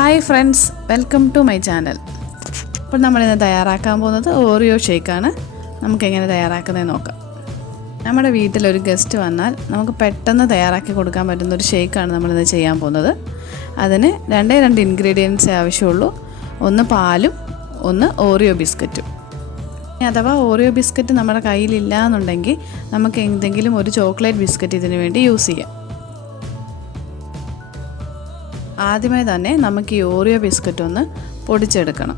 Hi friends, welcome to my channel. ഇപ്പോൾ നമ്മൾ ഇന്ന് തയ്യാറാക്കാൻ പോകുന്നത് ഓറിയോ ഷേക്ക് ആണ്. നമുക്ക് എങ്ങനെ തയ്യാറാക്കുന്നതെന്ന് നോക്കാം. നമ്മുടെ വീട്ടിൽ ഒരു ഗസ്റ്റ് വന്നാൽ നമുക്ക് പെട്ടെന്ന് തയ്യാറാക്കി കൊടുക്കാൻ പറ്റുന്ന ഒരു ഷേക്ക് ആണ് നമ്മൾ ഇന്ന് ചെയ്യാൻ പോകുന്നത്. അതിന് രണ്ട് ഇൻഗ്രീഡിയൻസ് ആവശ്യമുള്ളൂ. ഒന്ന് പാലും ഒന്ന് ഓറിയോ ബിസ്ക്കറ്റും. അഥവാ ഓറിയോ ബിസ്ക്കറ്റ് നമ്മുടെ കയ്യിലില്ല എന്നുണ്ടെങ്കിൽ നമുക്ക് എന്തെങ്കിലും ഒരു ചോക്ലേറ്റ് ബിസ്ക്കറ്റ് ഇതിനു വേണ്ടി യൂസ് ചെയ്യാം. ആദ്യമേ തന്നെ നമുക്ക് ഈ ഓറിയോ ബിസ്ക്കറ്റ് ഒന്ന് പൊടിച്ചെടുക്കണം.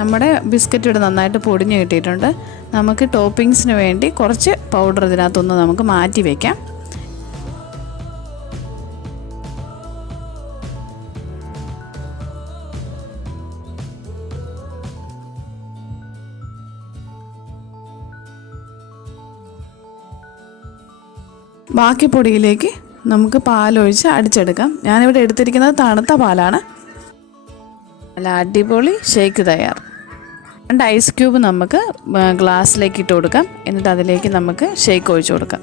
നമ്മുടെ ബിസ്ക്കറ്റ് ഇവിടെ നന്നായിട്ട് പൊടിഞ്ഞ് കിട്ടിയിട്ടുണ്ട്. നമുക്ക് ടോപ്പിങ്സിന് വേണ്ടി കുറച്ച് പൗഡർ ഇതിനകത്തൊന്ന് നമുക്ക് മാറ്റി വയ്ക്കാം. ബാക്കി പൊടിയിലേക്ക് നമുക്ക് പാലൊഴിച്ച് അടിച്ചെടുക്കാം. ഞാനിവിടെ എടുത്തിരിക്കുന്നത് തണുത്ത പാലാണ്. നല്ല അടിപൊളി ഷേക്ക് തയ്യാർ. 2 ഐസ് ക്യൂബ് നമുക്ക് ഗ്ലാസ്സിലേക്ക് ഇട്ട് കൊടുക്കാം. എന്നിട്ട് അതിലേക്ക് നമുക്ക് ഷേക്ക് ഒഴിച്ചു കൊടുക്കാം.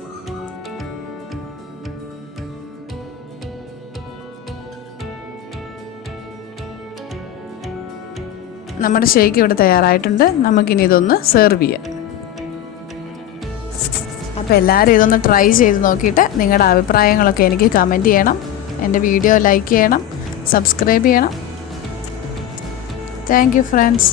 നമ്മുടെ ഷേക്ക് ഇവിടെ തയ്യാറായിട്ടുണ്ട്. നമുക്കിനി ഇതൊന്ന് സെർവ് ചെയ്യാം. അപ്പോൾ എല്ലാവരും ഇതൊന്ന് ട്രൈ ചെയ്ത് നോക്കിയിട്ട് നിങ്ങളുടെ അഭിപ്രായങ്ങളൊക്കെ എനിക്ക് കമൻറ്റ് ചെയ്യണം. എൻ്റെ വീഡിയോ ലൈക്ക് ചെയ്യണം, സബ്സ്ക്രൈബ് ചെയ്യണം. Thank you friends.